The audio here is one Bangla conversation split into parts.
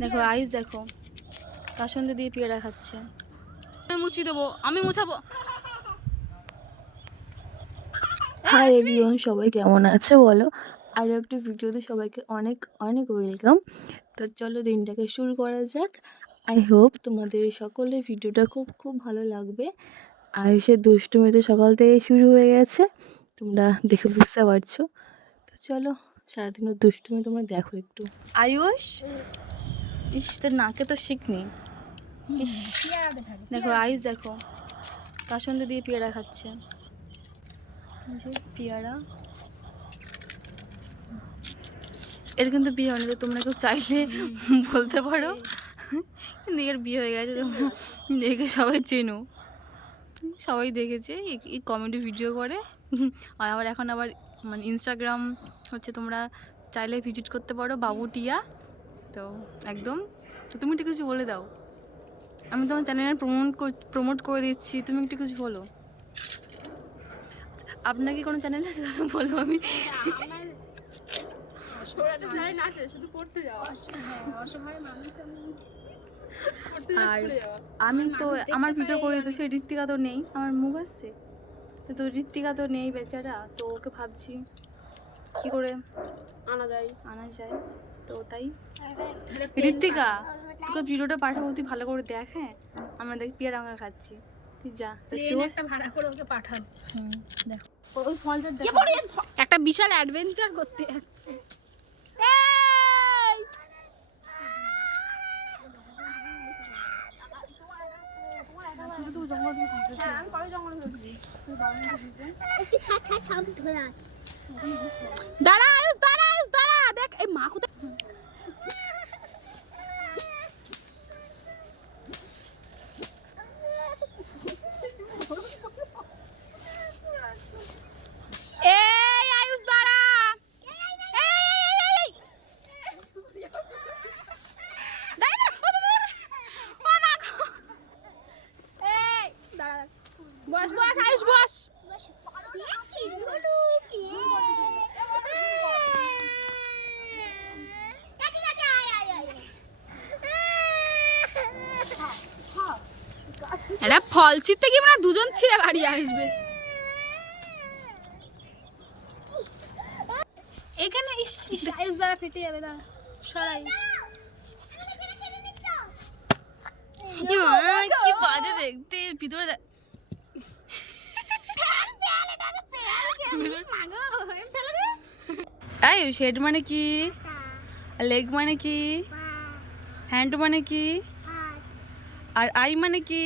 দেখো, আইস দেখো। কাসন্দি দিয়ে পেয়ারা খাচ্ছে। আমি মুছি দেবো, আমি মুছাবো। হাই এভরিওয়ান সবাই কেমন আছে বলো? আরও একটি ভিডিওতে সবাইকে অনেক অনেক ওয়েলকাম তো চলো, দিনটাকে শুরু করা যাক। আই হোপ তোমাদের সকলের ভিডিওটা খুব খুব ভালো লাগবে। আয়ুষের দুষ্টুমি তো সকাল থেকে শুরু হয়ে গেছে। তোমরা দেখে বুঝতে পারছ। তো চলো সারাদিনের দুষ্টুমি তোমরা দেখো একটু। আয়ুষ? ইস তোর নাকে তো শিখনি দেখো আয়ুষ দেখো। কাসন্দি দিয়ে পেয়ারা খাচ্ছে। পেয়ারা। এর কিন্তু বিয়ে হয়নি তো তোমরা কেউ চাইলে বলতে পারো। কিন্তু এর বিয়ে হয়ে গেছে তোমরা দেখে সবাই চেনো। সবাই দেখেছে এই- কমেডি ভিডিও করে। আর আবার এখন আবার মানে ইনস্টাগ্রাম হচ্ছে তোমরা চাইলে ভিজিট করতে পারো বাবু টিয়া তো একদম। তো তুমি একটু কিছু বলে দাও। আমি তোমার চ্যানেলে প্রমোট প্রমোট করে দিচ্ছি তুমি একটু কিছু বলো। আপনার কি কোনো চ্যানেল আছে? তাহলে বলো আমি আর আমি তো আমার ভিডিও করে তো সেই ঋত্বিকা তো নেই আমার মুখ আসছে। তো তো ঋত্বিকা তো নেই বেচারা তো ওকে ভাবছি কি করে আনা যায়। আনা যায়। তো তাই ঋত্বিকা তোকে ভিডিওটা পাঠাবো তুই ভালো করে দেখ হ্যাঁ? আমরা দেখ পিয়া রাঙা খাচ্ছি। তুই যা ভাড়া করে ওকে পাঠান। হুম, ওই ফলটা দেখ। একটা বিশাল অ্যাডভেঞ্চার করতে যাচ্ছে। দাঁড়া আয়ুষ দাঁড়া আয়ুষ দাঁড়া দেখ এই মা কোথায় এই আয়ুষ দাঁড়া এই, এই, এই, এই, এই। দাঁড়া, দাঁড়া, ও, দাঁড়া, দাঁড়া। ও, মা গো। এই, দাঁড়া, দাঁড়া। বস বস আয়ুষ বস। এটা ফল ছিঁড়তে কি মানে দুজন ছিঁড়ে বাড়ি আসবে। এখানে আয়ুষ দ্বারা ফেটে যাবে দাঁড়া। সরাই কি বাজে দেখতে ভিতরে এই শেড মানে কি? লেগ মানে কি? হ্যান্ড মানে কি? আর আই মানে কি?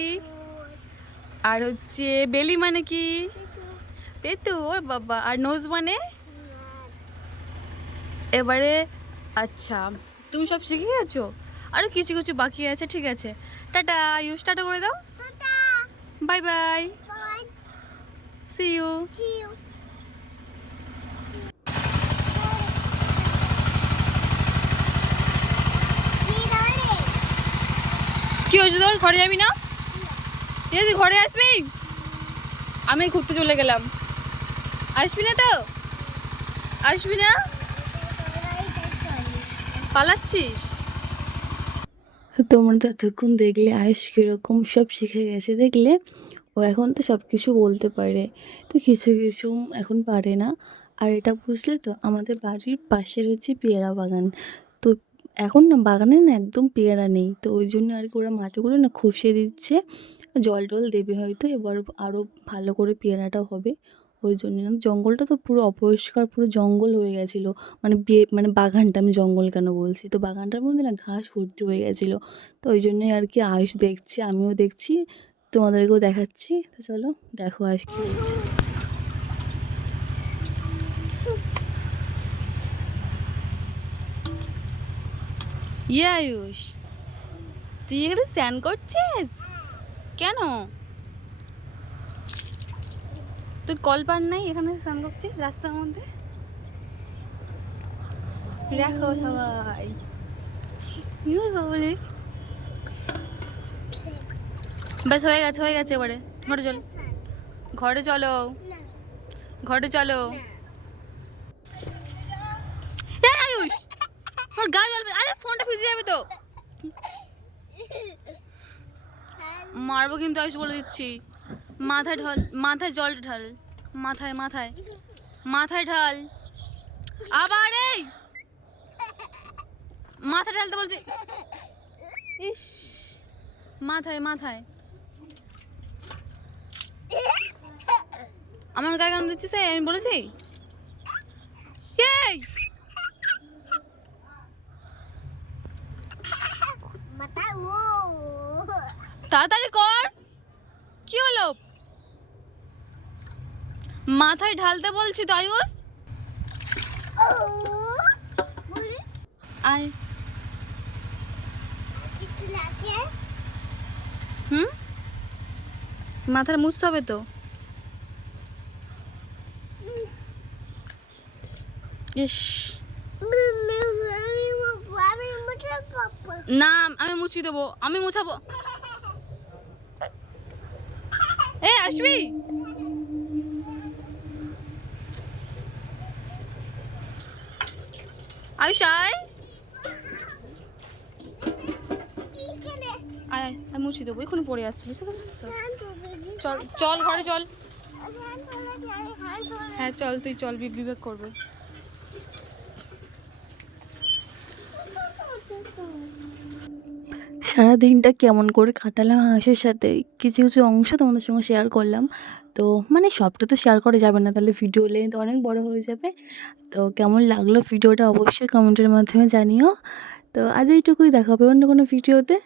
আর হচ্ছে বেলি মানে কি? পেতু ওর বাবা। আর নোজ মানে? এবারে আচ্ছা তুমি সব শিখে গেছো? আরও কিছু কিছু বাকি আছে ঠিক আছে। টাটা আয়ুষ টাটা করে দাও। বাই বাই সি ইউ কি হয়েছে তোর? ঘরে যাবি না? ঠিক আছে, ঘরে আসবি? আমি ঘুরতে চলে গেলাম। আসবি না তো? আসবি না? পালাচ্ছিস? তোমরা তো এতক্ষণ দেখলে আয়ুষ কীরকম সব শিখে গেছে, দেখলে? ও এখন তো সব কিছু বলতে পারে। তো কিছু কিছু এখন পারে না। আর এটা বুঝলে তো, আমাদের বাড়ির পাশের হচ্ছে পেয়ারা বাগান। এখন না বাগানে না একদম পেয়ারা নেই। তো ওই জন্য আর কি ওরা মাটিগুলো না খসিয়ে দিচ্ছে। জল টল দেবে হয়তো, এবার আরও ভালো করে পেয়ারাটা হবে। ওই জন্য জঙ্গলটা তো পুরো অপরিষ্কার, পুরো জঙ্গল হয়ে গেছিল। মানে বিয়ে মানে বাগানটা আমি জঙ্গল কেন বলছি? তো বাগানটার মধ্যে না ঘাস ভর্তি হয়ে গেছিল। তো ওই জন্যই আর কি আয়ুষ দেখছি, আমিও দেখছি, তোমাদেরকেও দেখাচ্ছি। তো চলো, দেখো আয়ুষ কি ইয়ে আয়ুষ, তুই এখানে স্যান করছিস? কেন? তুই কল পার নাই এখানে স্নান করছিস রাস্তার মধ্যে? দেখো সবাই। বলে ব্যাস হয়ে গেছে হয়ে গেছে এবারে। ঘরে চল। ঘরে চলো। ঘরে চলো। ওর গায়ে জল আরে ফোনটা ভিজে যাবে তো। মারবো কিন্তু আয়ুষ বলে দিচ্ছি। মাথায় ঢাল, মাথায় জলটা ঢাল। মাথায় মাথায়। মাথায় ঢাল। আবার এই! মাথায় ঢালতে বলছি। ইস! মাথায় মাথায়। আমার গায়ে কেন দিচ্ছিস? আমি বলেছি এই মাথা ও তাড়াতাড়ি কর। কি হলো? মাথায় ঢালতে বলছি তো আয়ুষ? আয়। হুম? মাথাটা মুছতে হবে তো? ইস। না আমি মুছিয়ে দেবো আমি মুছাবো। এ, আসবি? আয়ুষ, আয়। আয় আমি মুছিয়ে দেবো, এখনই পড়ে যাচ্ছে চল চল ঘরে, চল। হ্যাঁ চল, তুই চল বিবেক করবে। সারা দিনটা কেমন করে কাটালাম হাঁসের সাথে কিছু কিছু অংশ তোমাদের সঙ্গে শেয়ার করলাম। তো মানে সবটা তো শেয়ার করা যাবে না, তাহলে ভিডিও লেন্থ অনেক বড় হয়ে যাবে। তো কেমন লাগল ভিডিওটা অবশ্যই কমেন্টের মাধ্যমে জানিও। তো আজ এইটুকুই, দেখা হবে অন্য কোনো ভিডিওতে